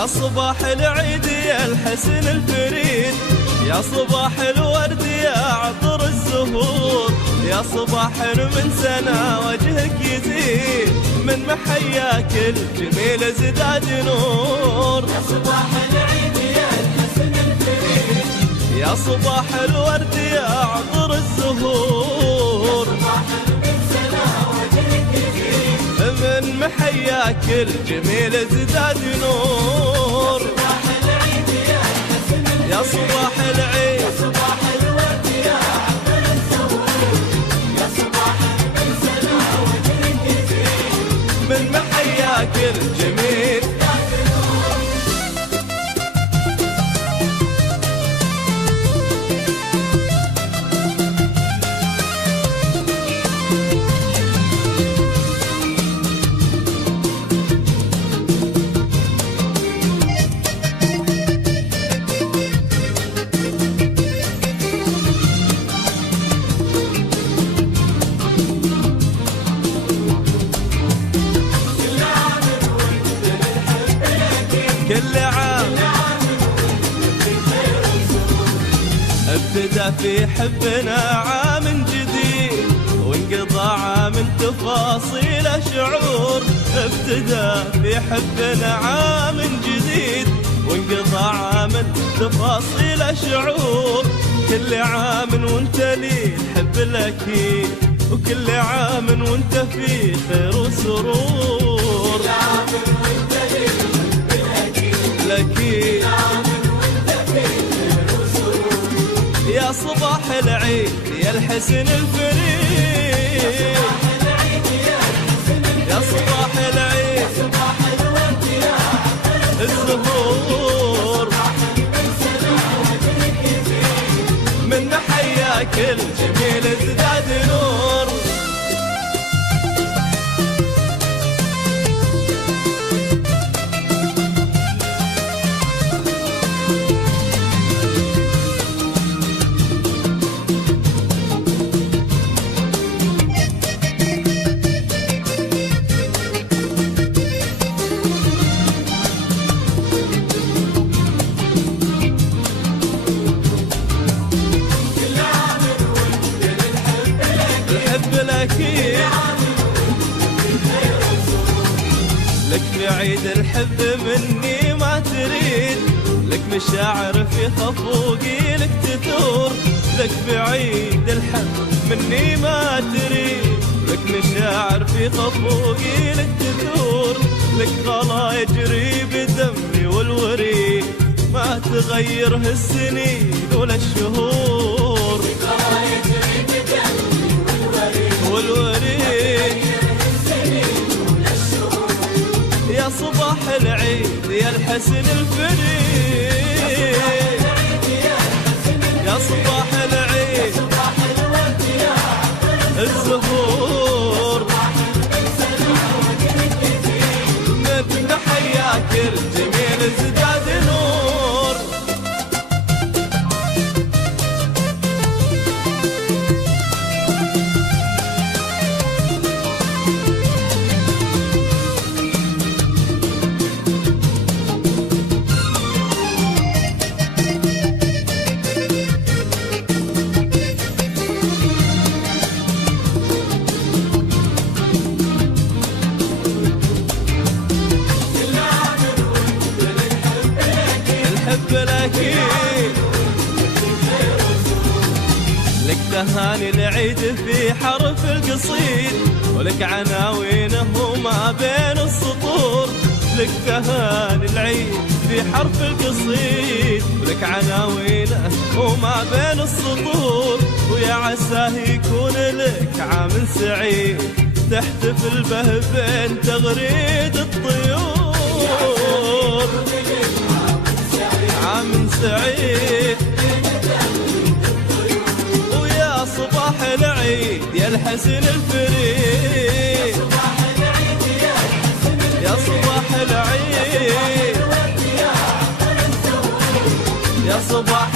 يا صباح العيد يا الحسن الفريد، يا صباح الورد يا عطر الزهور، يا صباح من سنة وجهك يزيد، من محياك الجميل زداد نور. يا صباح العيد يا الحسن الفريد، يا صباح الورد يا عطر الزهور، من سنة وجهك يزيد، من محياك الجميل زداد نور. صباح العيد يا الحسن الفريد، يا صباح العيد صباح الورد يا عطر الزهور، يا صباح من سنة وجهك يزيد، من محياك الجميل. كل عام ابتدى في حبنا عام جديد، وانقضى عام تفاصيل شعور. ابتدى في حبنا عام جديد، وانقضى عام تفاصيل شعور. كل عام وانت لي الحب الاكيد، وكل عام وانت في خير وسرور. الأكيد يا صباح العيد يا الحسن الفريد، يا صباح العيد صباح الورد يا الزهور، من محياك الجميل ازداد نور. لك في عيد الحب مني ما تريد، لك مشاعر في خفوقي لك تثور. لك في عيد الحب مني ما تريد، لك مشاعر في خفوقي لك تثور. لك غلا يجري بدمي والوريد، ما تغيره السنين ولا الشهور. غلا يجري بدمي والوريد يا صباح العيد يا الحسن الفريد، يا صباح العيد صباح الورد يا الزهور، من محياك الجميل ازداد نور. لك تهاني العيد في حرف القصيد، ولك عناوينه وما بين السطور. لك تهاني العيد في حرف القصيد، ولك عناوينه وما بين السطور. ويا عساه يكون لك عام سعيد، تحتفل به بين تغريد الطيور. عام سعيد ويا صباح العيد يا الحسن الفريد، يا صباح العيد يا صباح